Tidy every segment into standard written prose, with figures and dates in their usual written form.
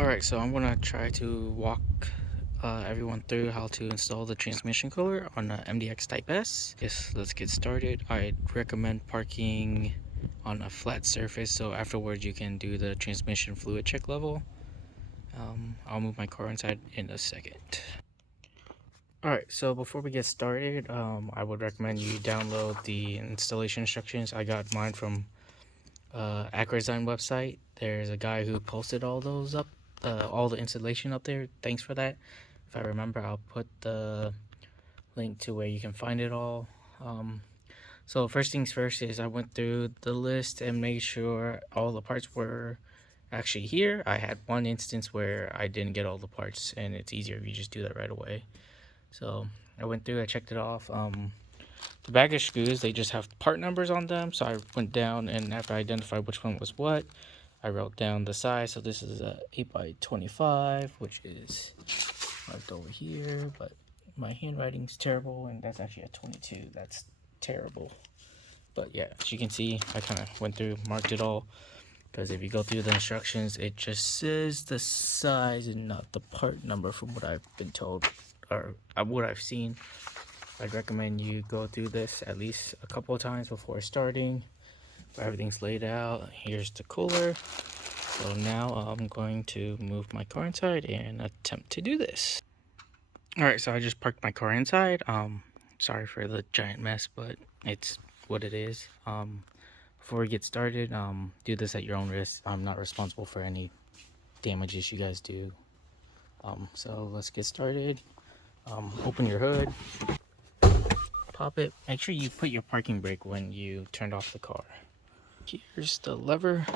Alright, so I'm gonna try to walk everyone through how to install the transmission cooler on the MDX Type S. Yes, let's get started. I'd recommend parking on a flat surface so afterwards you can do the transmission fluid check level. I'll move my car inside in a second. Alright, so before we get started, I would recommend you download the installation instructions. I got mine from Acrodesign website. There's a guy who posted all those up, all the installation up there. Thanks for that. If I remember, I'll put the link to where you can find it all. So first things first is I went through the list and made sure all the parts were actually here. I had one instance where I didn't get all the parts, and it's easier if you just do that right away. So I went through, I checked it off. The bag of screws, they just have part numbers on them, so I went down, and after I identified which one was what, I wrote down the size. So this is a 8x25, which is marked over here, but my handwriting's terrible, and that's actually a 22. That's terrible. But yeah, as you can see, I kind of went through, marked it all, because if you go through the instructions, it just says the size and not the part number from what I've been told, or what I've seen. I'd recommend you go through this at least a couple of times before starting. Everything's laid out. Here's the cooler. So now I'm going to move my car inside and attempt to do this. Alright, so I just parked my car inside. Sorry for the giant mess, but it's what it is. Before we get started, do this at your own risk. I'm not responsible for any damages you guys do. So let's get started. Open your hood. Pop it. Make sure you put your parking brake when you turned off the car. Here's the lever.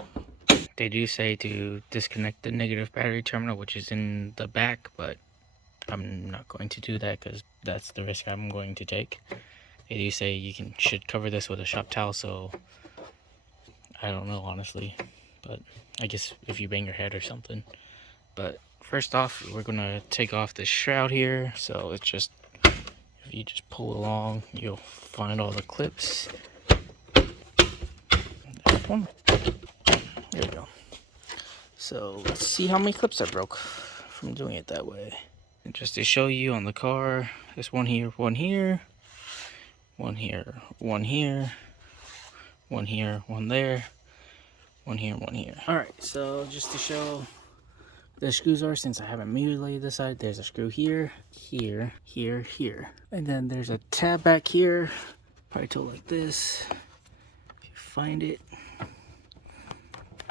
They do say to disconnect the negative battery terminal, which is in the back, but I'm not going to do that because that's the risk I'm going to take. They do say you should cover this with a shop towel, so I don't know honestly, but I guess if you bang your head or something. But first off, we're gonna take off this shroud here. So it's just, if you just pull along, you'll find all the clips. That one. There we go. So let's see how many clips I broke from doing it that way. And just to show you on the car, there's one here, one here, one here, one here, one here, one there, one here, one here. Alright, so just to show the screws are, since I haven't mutilated this side, there's a screw here, here, here, here. And then there's a tab back here, probably told like this. If you find it,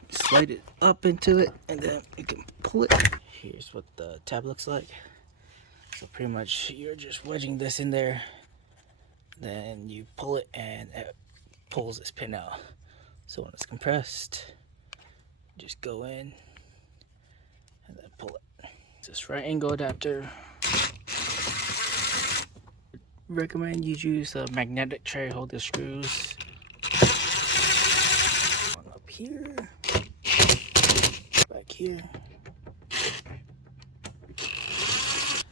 slide it up into it, and then you can pull it. Here's what the tab looks like. So pretty much you're just wedging this in there, then you pull it and it pulls this pin out. So when it's compressed, just go in and then pull it. It's this right angle adapter. Recommend you use a magnetic tray holder screws. One up here, back here.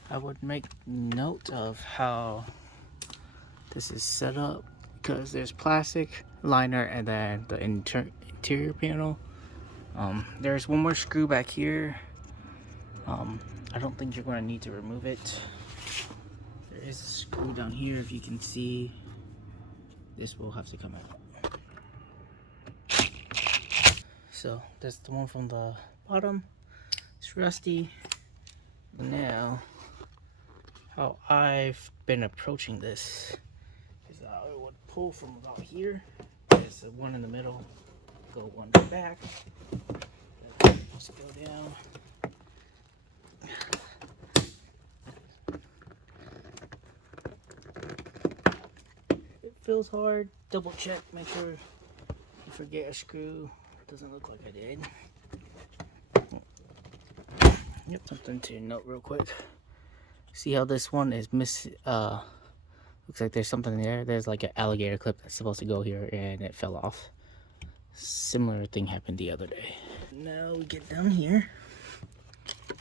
I would make note of how this is set up, because there's plastic liner and then the interior panel. There's one more screw back here. I don't think you're going to need to remove it. There is a screw down here, if you can see. This will have to come out. So that's the one from the bottom. It's rusty. Now, how I've been approaching this is I would pull from about here. There's one in the middle, go one back, let's go down. It feels hard. Double check, make sure you forget a screw. Doesn't look like I did. Yep, something to note real quick. See how this one is looks like there's something there. There's like an alligator clip that's supposed to go here and it fell off. Similar thing happened the other day. Now we get down here,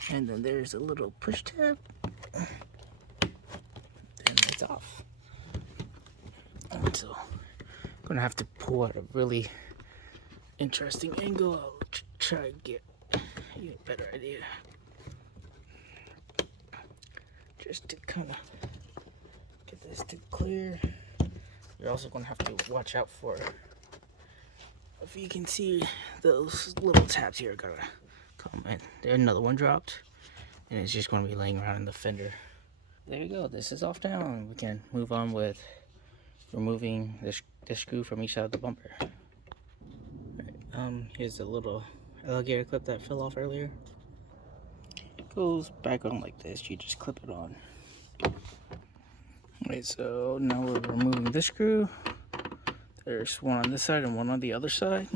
and then there's a little push tab, and it's off. And so I'm gonna have to pull at a really interesting angle. I'll try to get you a better idea. Just to kind of get this to clear. You're also going to have to watch out for, if you can see those little tabs here are going to come in. There, another one dropped, and it's just going to be laying around in the fender. There you go. This is off now, and we can move on with removing this screw from each side of the bumper. Here's a little alligator clip that fell off earlier. It goes back on like this. You just clip it on. Alright, so now we're removing this screw. There's one on this side and one on the other side.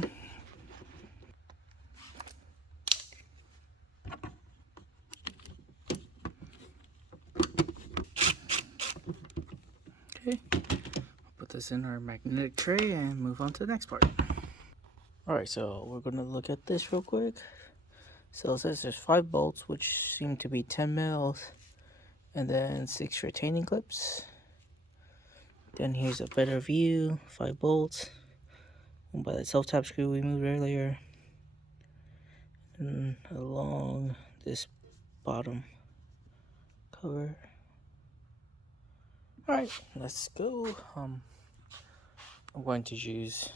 Okay, put this in our magnetic tray and move on to the next part. Alright, so we're going to look at this real quick. So it says there's 5 bolts, which seem to be 10 mils, and then 6 retaining clips. Then here's a better view, 5 bolts, one by the self-tap screw we moved earlier, and along this bottom cover. Alright, let's go. I'm going to use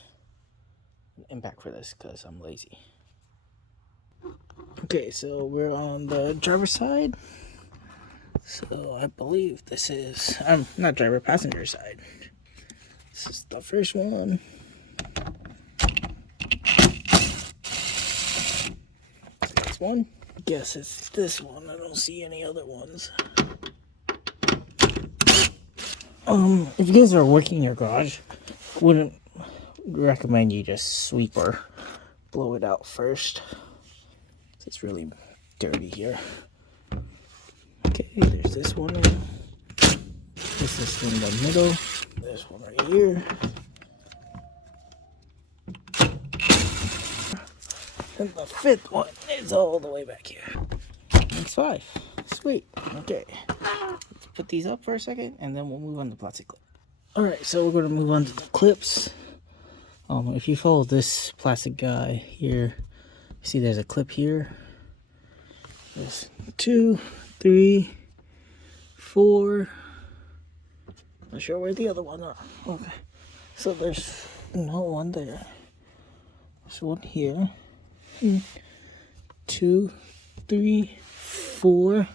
an impact for this because I'm lazy. Okay, so we're on the driver's side. So I believe this is, not driver, passenger side. This is the first one. Next one. Guess it's this one. I don't see any other ones. If you guys are working in your garage, wouldn't recommend you just sweep or blow it out first. It's really dirty here. Okay, there's this one. This is in the middle. There's one right here. And the 5th one is all the way back here. That's 5. Sweet. Okay. Let's put these up for a second and then we'll move on to plastic clip. Alright, so we're going to move on to the clips. If you follow this plastic guy here, you see there's a clip here. There's 2, 3, 4. Not sure where the other one are. Okay. So there's no one there. There's one here. 2, 3, 4.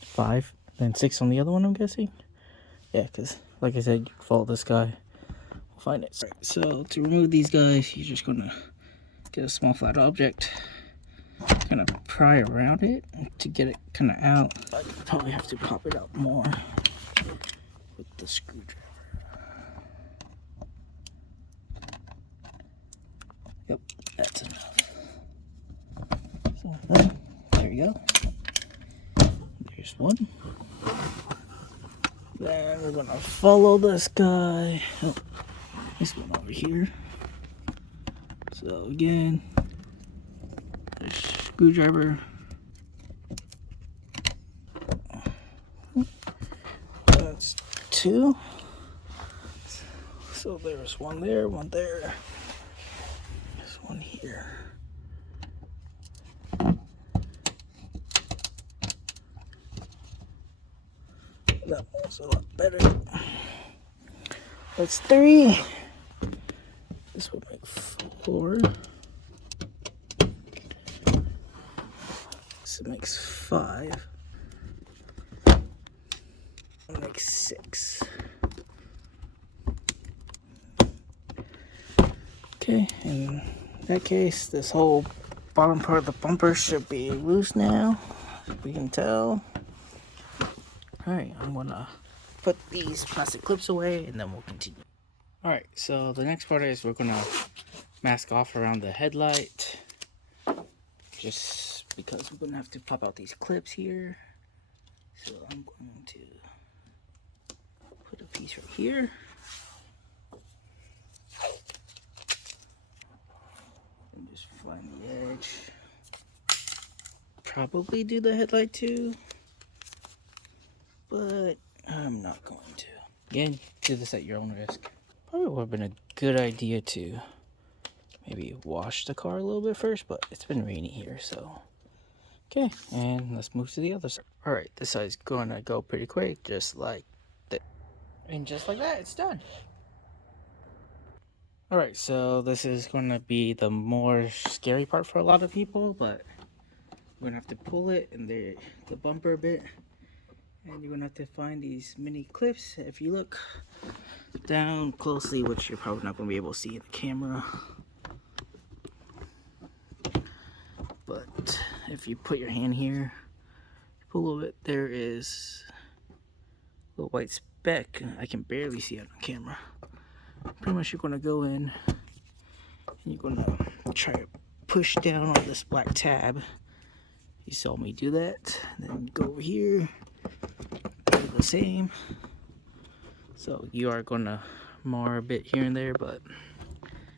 5. Then 6 on the other one, I'm guessing. Yeah, because like I said, you follow this guy. We'll find it. Right, so to remove these guys, you're just going to get a small flat object. Kind of pry around it to get it kind of out. I probably have to pop it out more with the screwdriver. Yep, that's enough. So there you go. There's one. Then we're gonna follow this guy. Oh, this one over here. So again, there's screwdriver. That's 2. So there's one there, one there. There's one here. That one's a lot better. That's 3. This would make 4. This makes 5. That makes 6. Okay, in that case, this whole bottom part of the bumper should be loose now, as we can tell. Alright, I'm gonna put these plastic clips away and then we'll continue. Alright, so the next part is we're gonna mask off around the headlight. Just because we're gonna have to pop out these clips here. So I'm going to put a piece right here. And just find the edge. Probably do the headlight too, but I'm not going to. Again, do this at your own risk. Probably would have been a good idea to maybe wash the car a little bit first, but it's been rainy here, so. Okay, and let's move to the other side. All right, this side's gonna go pretty quick, just like that. And just like that, it's done. All right, so this is gonna be the more scary part for a lot of people, but we're gonna have to pull it and the bumper a bit, and you're gonna have to find these mini clips. If you look down closely, which you're probably not gonna be able to see in the camera, but if you put your hand here, pull a little bit, there is a little white speck. I can barely see it on camera. Pretty much you're gonna go in and you're gonna try to push down on this black tab. You saw me do that. And then go over here, do the same. So you are gonna mar a bit here and there, but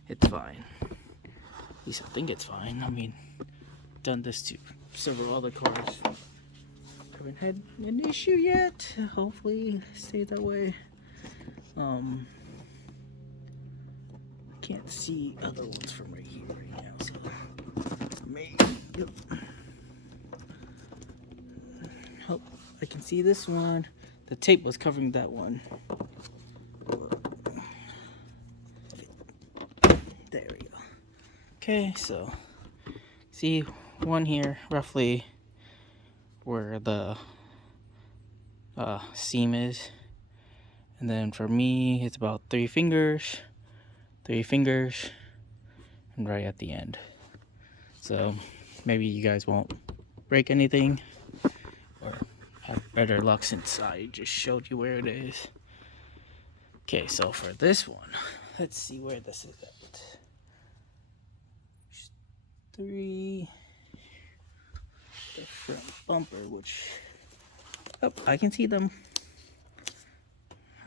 it's fine. At least I think it's fine. I mean, done this to several other cars. Haven't had an issue yet. Hopefully stay that way. Can't see other ones from right here right now, so maybe. Yep. Oh, I can see this one. The tape was covering that one. There we go. Okay, so see one here, roughly where the seam is, and then for me it's about 3 fingers, and right at the end. So maybe you guys won't break anything or have better luck since I just showed you where it is. Okay, so for this one, let's see where this is at. 3 different bumper, which, oh, I can see them.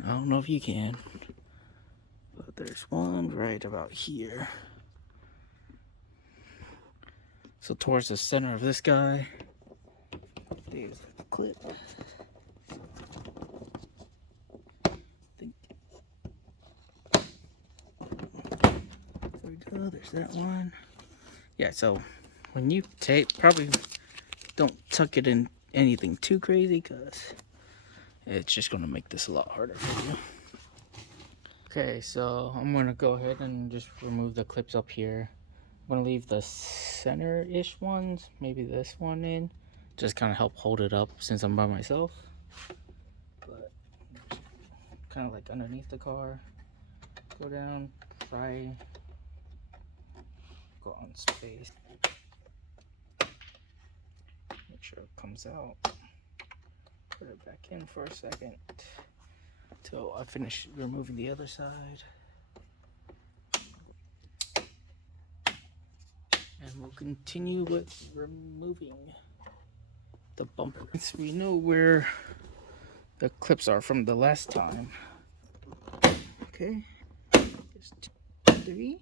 I don't know if you can, but there's one right about here. So towards the center of this guy, there's a clip. There we go, there's that one. Yeah, so when you tape, probably don't tuck it in anything too crazy, because it's just gonna make this a lot harder for you. Okay, so I'm gonna go ahead and just remove the clips up here. I'm gonna leave the center-ish ones, maybe this one in, just kind of help hold it up since I'm by myself. But kind of like underneath the car, go down, try, go on space, make sure it comes out, put it back in for a second till I finish removing the other side. And we'll continue with removing the bumper. So we know where the clips are from the last time. Okay, just 3.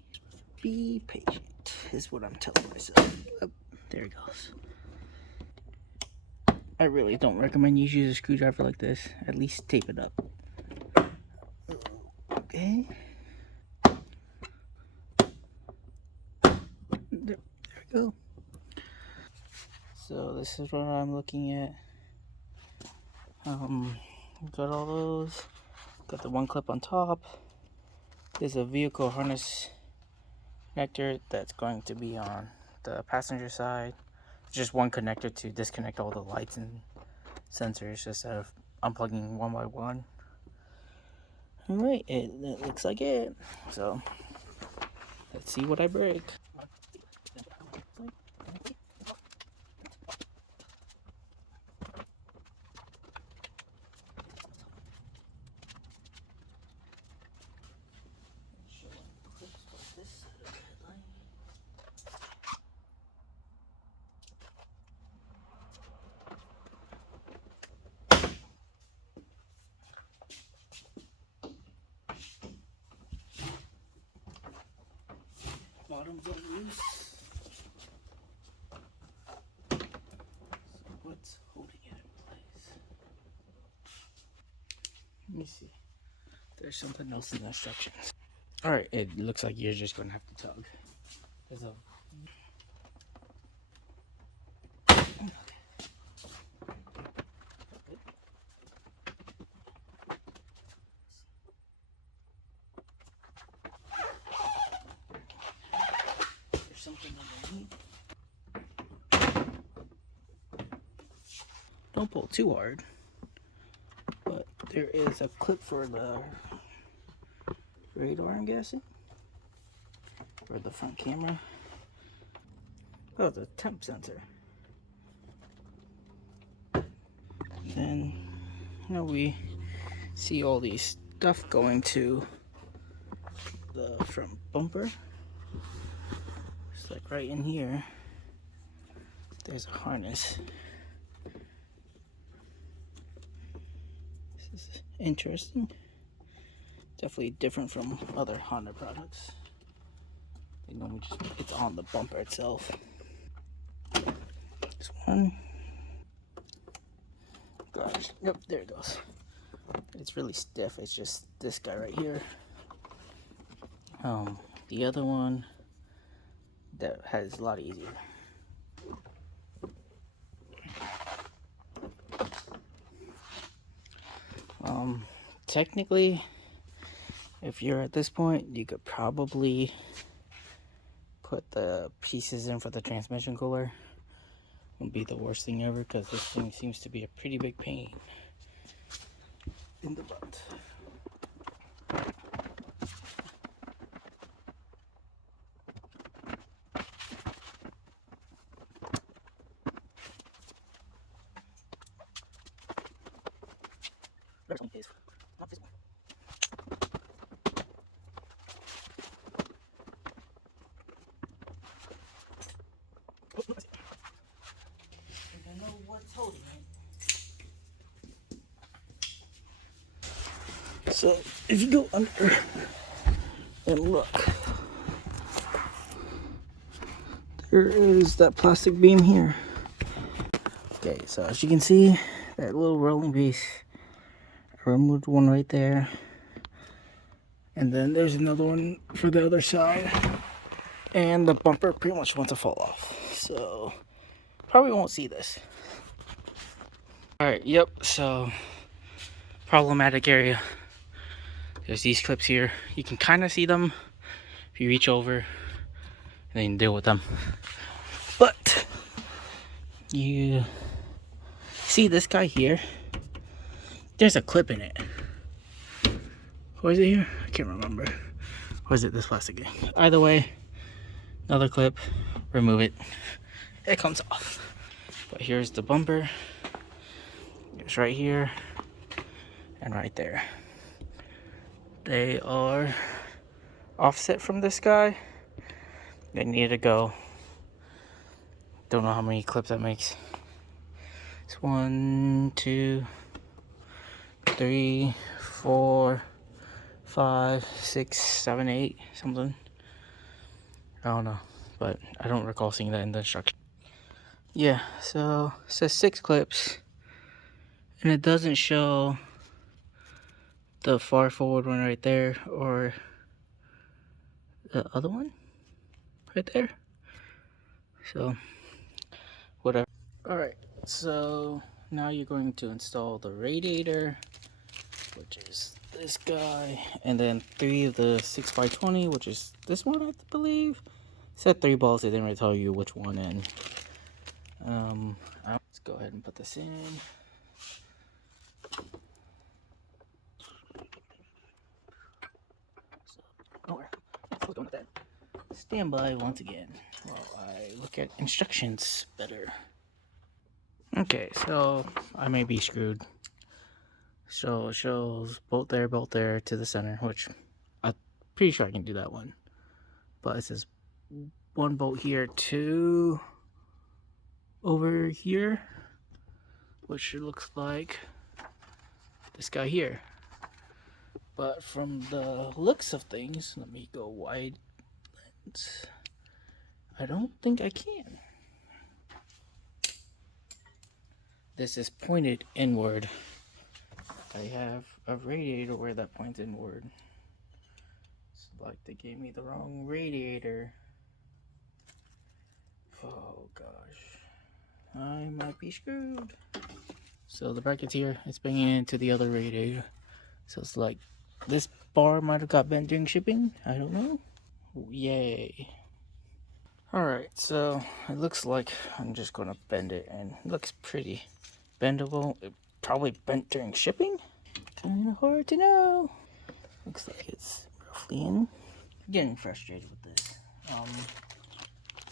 Be patient is what I'm telling myself. Oh, there it goes. I really don't recommend you use a screwdriver like this. At least tape it up. Okay. There we go. So this is what I'm looking at. Got all those. Got the one clip on top. There's a vehicle harness connector that's going to be on the passenger side. Just one connector to disconnect all the lights and sensors instead of unplugging one by one. Alright, it looks like it. So let's see what I break. Bottoms are loose. So what's holding it in place? Let me see. There's something else in the instructions. Alright, it looks like you're just gonna have to tug. There's a there's something underneath. Don't pull too hard, but there is a clip for the radar, I'm guessing, or the front camera. Oh, the temp sensor. Then, we see all these stuff going to the front bumper. It's like right in here. There's a harness. This is interesting. Definitely different from other Honda products. They normally it's on the bumper itself. This one. Gosh, yep, there it goes. It's really stiff. It's just this guy right here. The other one that has a lot easier. Technically, if you're at this point, you could probably put the pieces in for the transmission cooler. Won't be the worst thing ever, because this thing seems to be a pretty big pain in the butt. Not visible. Oh, look, I see. I know what's holding it. So if you go under and look, there is that plastic beam here. Okay, so as you can see, that little rolling piece, I removed one right there. And then there's another one for the other side. And the bumper pretty much wants to fall off. So probably won't see this. Alright, yep, so problematic area. There's these clips here. You can kind of see them if you reach over and then deal with them. But you see this guy here? There's a clip in it. Or is it here? I can't remember. Or is it this plastic thing? Either way, another clip, remove it. It comes off. But here's the bumper. It's right here and right there. They are offset from this guy. They need to go. Don't know how many clips that makes. It's 1, 2, 3, 4, 5, 6, 7, 8, something. I don't know, but I don't recall seeing that in the instruction. Yeah, so it says 6 clips, and it doesn't show the far forward one right there or the other one right there. So whatever. All right, so now you're going to install the radiator, which is this guy, and then 3 of the 6x20, which is this one, I believe. It said 3 balls. They didn't really tell you which one. And let's go ahead and put this in. Nowhere. Let's look at that. Stand by once again while I look at instructions better. Okay, so I may be screwed. So it shows bolt there to the center, which I'm pretty sure I can do that one. But it says 1 bolt here, 2 over here, which looks like this guy here. But from the looks of things, let me go wide lens. I don't think I can. This is pointed inward. I have a radiator where that points inward. It's like they gave me the wrong radiator. I might be screwed. So the bracket's here. It's banging into the other radiator. So it's like this bar might have got bent during shipping. I don't know. Yay. Alright, so it looks like I'm just gonna bend it, and it looks pretty bendable. It probably bent during shipping. Kinda hard to know. Looks like it's roughly in. Getting frustrated with this.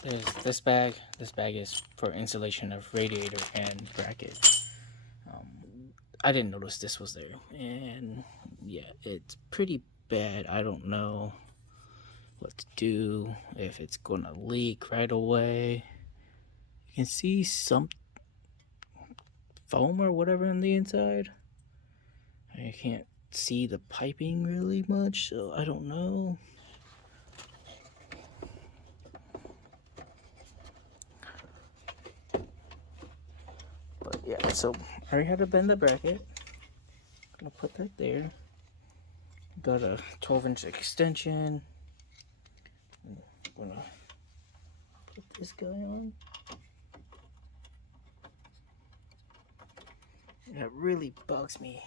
There's this bag. This bag is for installation of radiator and bracket. I didn't notice this was there, and yeah, it's pretty bad. I don't know what to do, if it's gonna leak right away. You can see some foam or whatever on the inside. I can't see the piping really much, so I don't know. But yeah, so I already had to bend the bracket. Gonna put that there. Got a 12-inch extension. I'm gonna put this guy on. That really bugs me.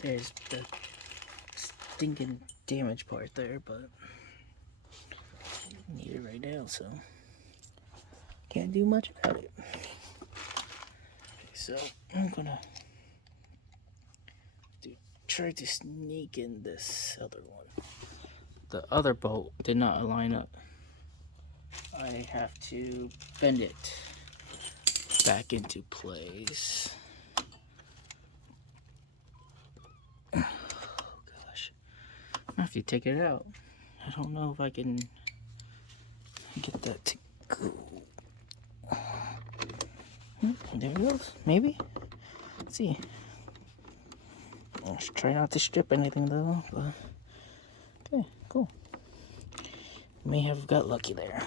There's the stinking damage part there, but I need it right now, so can't do much about it. Okay, so I'm gonna try to sneak in this other one. The other bolt did not align up. I have to bend it back into place. Oh gosh, I have to take it out. I don't know if I can get that to go. There it goes. Maybe. Let's see. Let's try not to strip anything though. But okay, cool. May have got lucky there.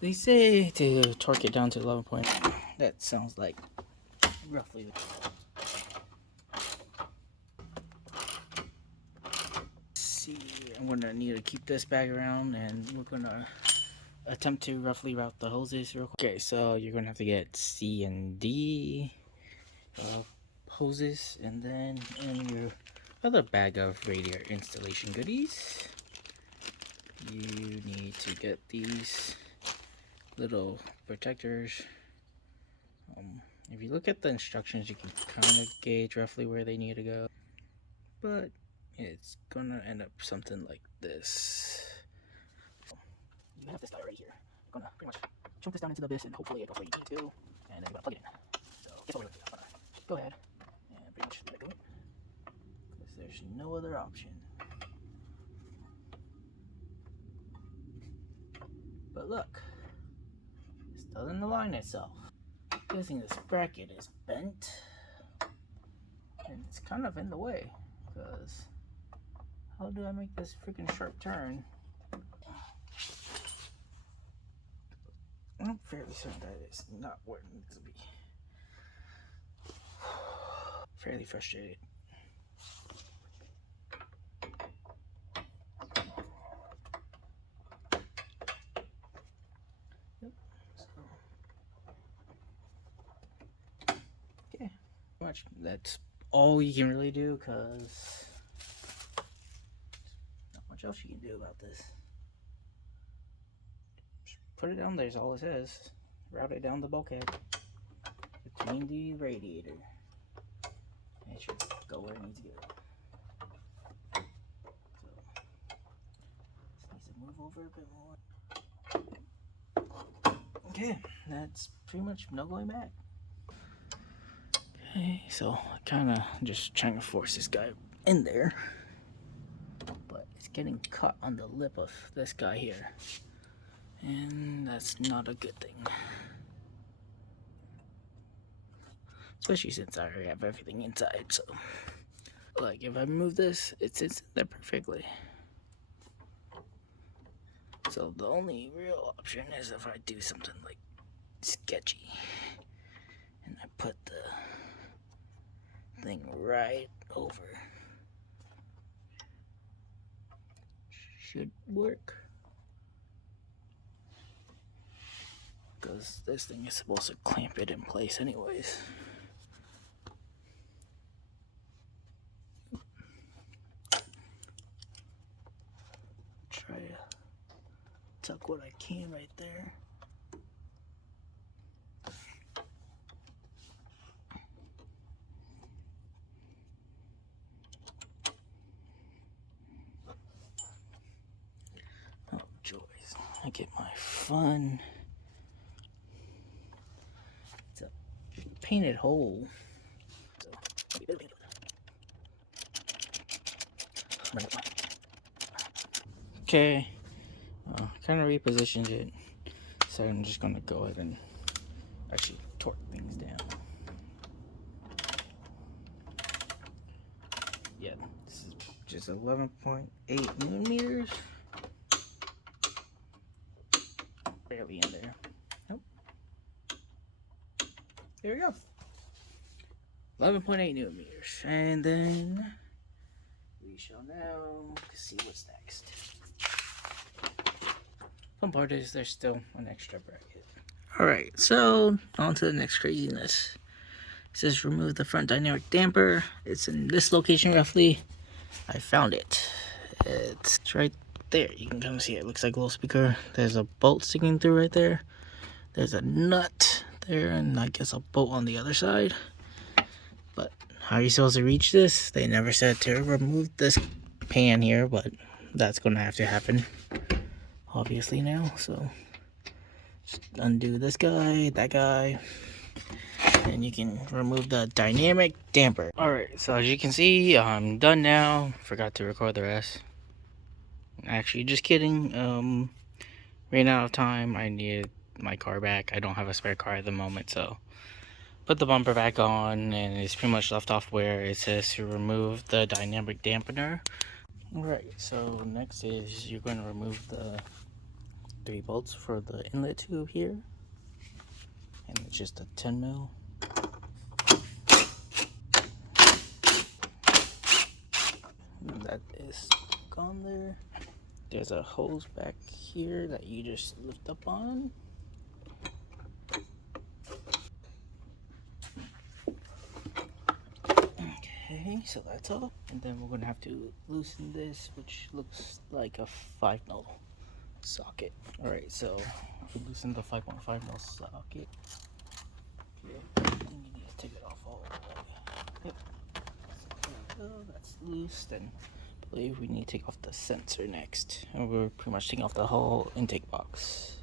They say to torque it down to 11 point. That sounds like roughly the. See, I'm gonna need to keep this bag around, and we're gonna attempt to roughly route the hoses real quick. Okay, so you're gonna have to get C and D hoses, and then in your other bag of radiator installation goodies, you need to get these little protectors. If you look at the instructions, you can kind of gauge roughly where they need to go, but it's gonna end up something like this. So you have this guy right here. You're gonna pretty much chunk this down into the abyss, and hopefully it goes where you need to go, and then you're gonna plug it in. So guess what we're gonna do? I'm gonna go ahead and pretty much let it go, because there's no other option. But look, this doesn't align itself. I'm guessing this bracket is bent, and it's kind of in the way, because how do I make this freaking sharp turn? I'm fairly certain that it's not where it needs to be. Fairly frustrated. Yep. So, okay. Much. That's all you can really do, because not much else you can do about this. Just put it down there is all it says. Route it down the bulkhead between the radiator. It should go where it needs to go. So just needs to move over a bit more. Okay, that's pretty much no going back. Okay, so I kind of just trying to force this guy in there, but it's getting caught on the lip of this guy here, and that's not a good thing. Especially since I already have everything inside, so like if I move this, it sits in there perfectly. So the only real option is if I do something like sketchy, and I put the thing right over. should work. Because this thing is supposed to clamp it in place anyways. Try to tuck what I can right there. Oh joys, I get my fun. It's a painted hole. Okay, kind of repositioned it, so I'm just gonna go ahead and actually torque things down. Yeah, this is just 11.8 millimeters. Barely in there. Nope. There we go. 11.8 millimeters. And then we shall now see what's next. Fun part is there's still an extra bracket. Alright, so on to the next craziness. It says remove the front dynamic damper. It's in this location roughly. I found it. It's right there. You can kind of see it. It looks like a little speaker. There's a bolt sticking through right there. There's a nut there, and I guess a bolt on the other side. But how are you supposed to reach this? They never said to remove this pan here, but that's going to have to happen obviously now. So just undo this guy, that guy, and you can remove the dynamic damper. Alright, so as you can see, I'm done now. Forgot to record the rest. Actually, just kidding. Ran out of time. I needed my car back. I don't have a spare car at the moment, so put the bumper back on, and it's pretty much left off where it says to remove the dynamic dampener. Alright, so next is you're going to remove the 3 bolts for the inlet tube here, and it's just a 10 mil. That is gone there. There's a hose back here that you just lift up on. Okay, so that's all. And then we're gonna have to loosen this, which looks like a 5 mil socket. Alright, so we loosen the 5.5 mil socket. Yep, and you need to take it off all the way. Yep. So that's loose. Then I believe we need to take off the sensor next. And we're pretty much taking off the whole intake box.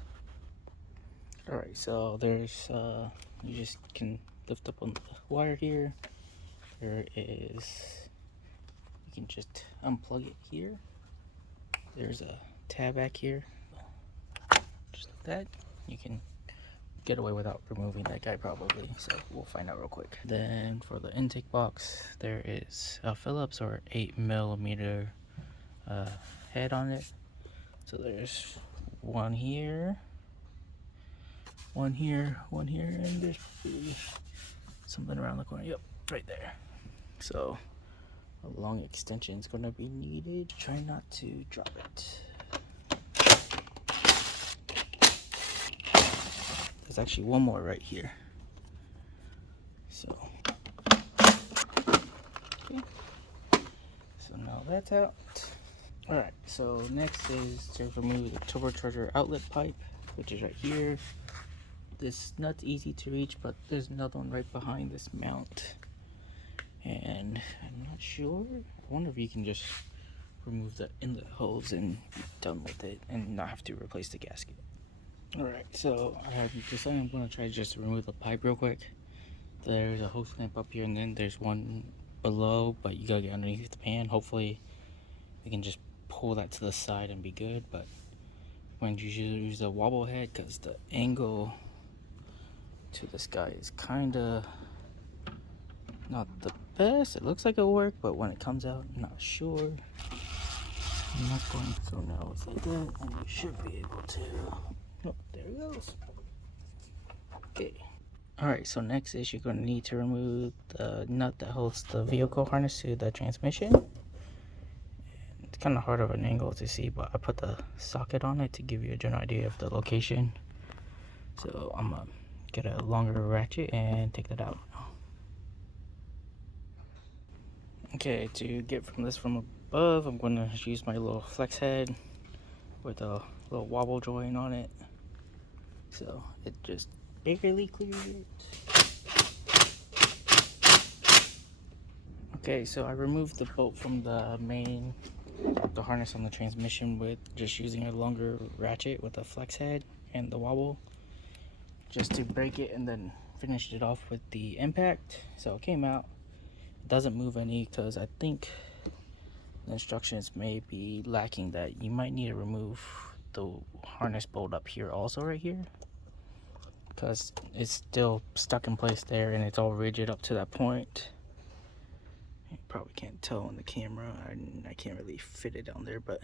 Alright, so there's you just can lift up on the wire here. There is, you can just unplug it here. There's a tab back here. Just like that. You can get away without removing that guy probably, so we'll find out real quick. Then for the intake box, there is a Phillips or 8 millimeter head on it. So there's one here, one here, one here, and there's something around the corner. Yep, right there. So a long extension is going to be needed. Try not to drop it. There's actually one more right here. So, okay. So now that's out. Alright, so next is to remove the turbocharger outlet pipe, which is right here. This nut's easy to reach, but there's another one right behind this mount. And I'm not sure. I wonder if you can just remove the inlet hose and be done with it and not have to replace the gasket. Alright, so I have decided I'm going to try to just remove the pipe real quick. There's a hose clamp up here, and then there's one below, but you gotta get underneath the pan. Hopefully we can just pull that to the side and be good, but when you use a wobble head, because the angle to this guy is kind of not the best. It looks like it'll work, but when it comes out, I'm not sure. I'm not going to go now with like that, and you should be able to. Oh, there it goes. Okay. Alright, so next is you're going to need to remove the nut that holds the vehicle harness to the transmission. And kind of hard of an angle to see, but I put the socket on it to give you a general idea of the location. So I'm gonna get a longer ratchet and take that out. Okay, to get from above, I'm gonna use my little flex head with a little wobble joint on it. So it just barely cleared it. Okay, so I removed the bolt from the harness on the transmission with just using a longer ratchet with a flex head and the wobble, just to break it, and then finished it off with the impact. So it came out. It doesn't move any because I think the instructions may be lacking that you might need to remove the harness bolt up here also, right here, because it's still stuck in place there and it's all rigid up to that point. You probably can't tell on the camera. I can't really fit it down there, but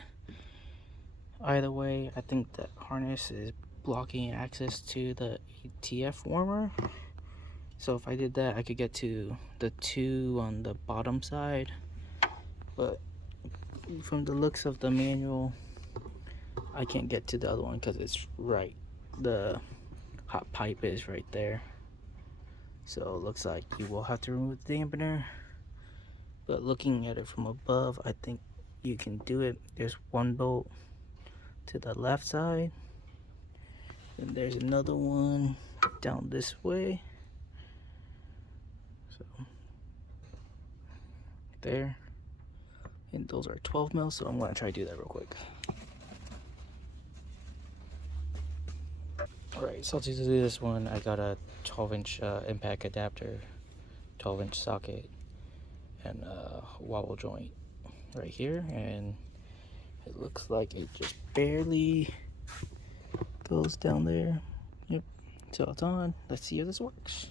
either way, I think that harness is blocking access to the ATF warmer. So if I did that, I could get to the two on the bottom side, but from the looks of the manual, I can't get to the other one because it's right, the hot pipe is right there. So it looks like you will have to remove the dampener, but looking at it from above, I think you can do it. There's one bolt to the left side, and there's another one down this way. So there, and those are 12 mil, so I'm gonna try to do that real quick. Alright, so to do this one, I got a 12-inch impact adapter, 12-inch socket, and a wobble joint right here, and it looks like it just barely goes down there. Yep, so it's on. Let's see if this works.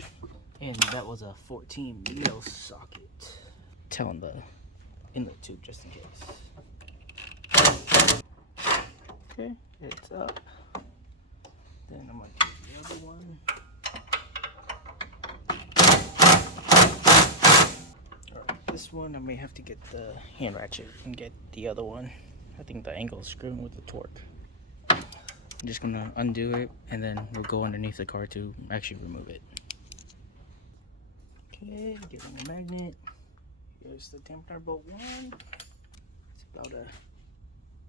And that was a 14 mil socket. Telling the inlet tube just in case. Okay, it's up. Then I'm gonna do the other one. Alright, this one I may have to get the hand ratchet and get the other one. I think the angle is screwing with the torque. I'm just gonna undo it, and then we'll go underneath the car to actually remove it. Okay, getting the magnet. Here's the dampener bolt one. It's about an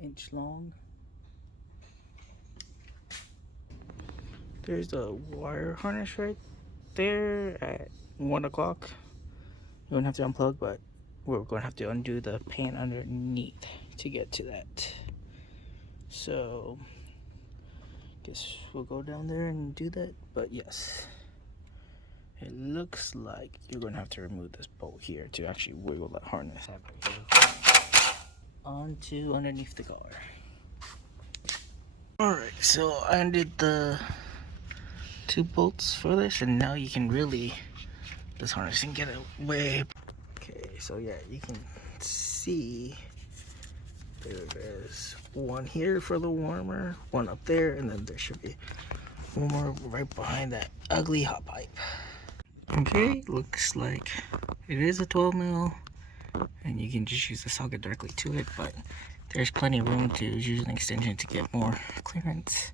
inch long. There's the wire harness right there at 1 o'clock. You don't have to unplug, but we're going to have to undo the pan underneath to get to that. So, guess we'll go down there and do that. But yes, it looks like you're going to have to remove this bolt here to actually wiggle that harness onto underneath the car. Alright, so I undid the 2 bolts for this, and now you can really, this harness can get away. Okay, so yeah, you can see there's one here for the warmer, one up there, and then there should be one more right behind that ugly hot pipe. Okay, looks like it is a 12 mil, and you can just use the socket directly to it, but there's plenty of room to use an extension to get more clearance.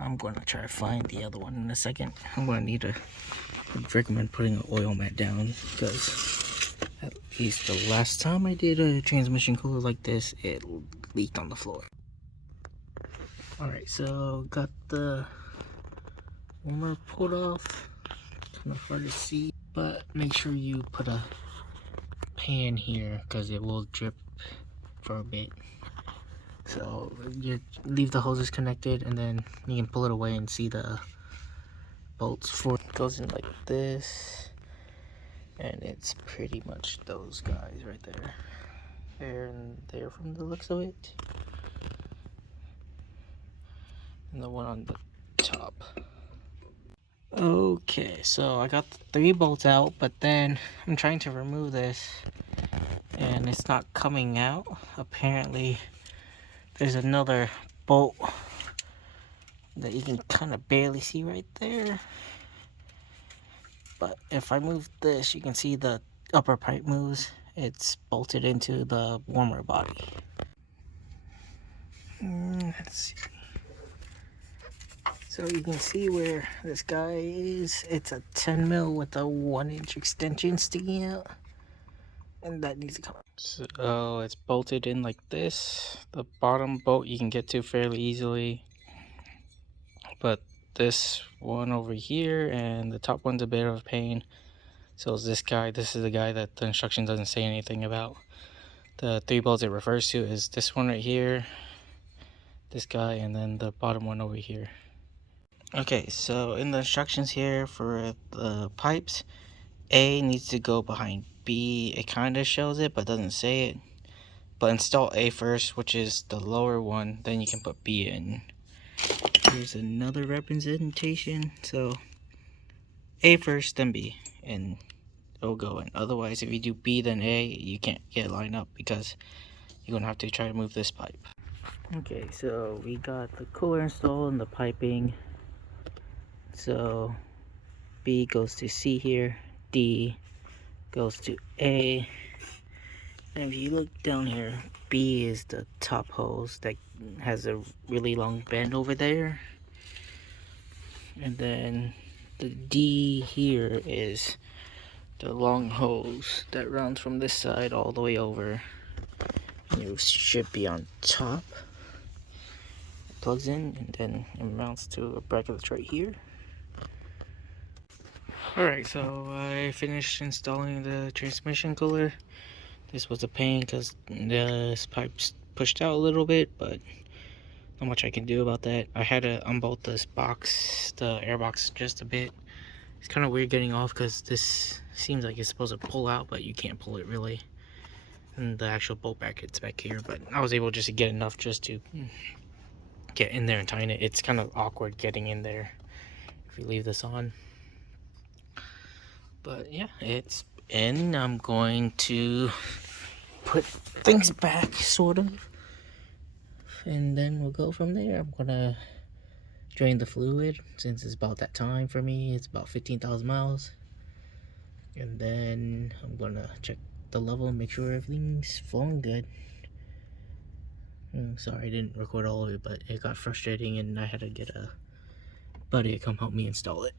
I'm going to try to find the other one in a second. I'm going to need to recommend putting an oil mat down, because at least the last time I did a transmission cooler like this, it leaked on the floor. Alright, so got the warmer pulled off. Kind of hard to see, but make sure you put a pan here because it will drip for a bit. So you leave the hoses connected, and then you can pull it away and see the bolts for it. Goes in like this, and it's pretty much those guys right there. There and there from the looks of it. And the one on the top. Okay, so I got the 3 bolts out, but then I'm trying to remove this and it's not coming out. Apparently there's another bolt that you can kind of barely see right there. But if I move this, you can see the upper pipe moves. It's bolted into the warmer body. Let's see. So you can see where this guy is. It's a 10 mil with a 1-inch extension sticking out, and that needs to come out. So it's bolted in like this. The bottom bolt you can get to fairly easily, but this one over here and the top one's a bit of a pain. So is this guy. This is the guy that the instruction doesn't say anything about. The 3 bolts it refers to is this one right here, this guy, and then the bottom one over here. Okay, so in the instructions here for the pipes, A needs to go behind B. It kind of shows it but doesn't say it. But install A first, which is the lower one, then you can put B in. Here's another representation. So A first, then B, and it'll go in. Otherwise, if you do B then A, you can't get it lined up because you're gonna have to try to move this pipe. Okay, so we got the cooler installed and the piping. So B goes to C here, D goes to A. And if you look down here, B is the top hose that has a really long bend over there. And then the D here is the long hose that runs from this side all the way over. It should be on top. It plugs in and then it mounts to a bracket that's right here. Alright, so I finished installing the transmission cooler. This was a pain because this pipe's pushed out a little bit, but not much I can do about that. I had to unbolt this box, the air box, just a bit. It's kind of weird getting off because this seems like it's supposed to pull out, but you can't pull it really. And the actual bolt bracket's back here, but I was able just to get enough just to get in there and tighten it. It's kind of awkward getting in there if you leave this on. But yeah, it's in. I'm going to put things back, sort of. And then we'll go from there. I'm gonna drain the fluid since it's about that time for me. It's about 15,000 miles. And then I'm gonna check the level and make sure everything's flowing good. Sorry I didn't record all of it, but it got frustrating and I had to get a buddy to come help me install it.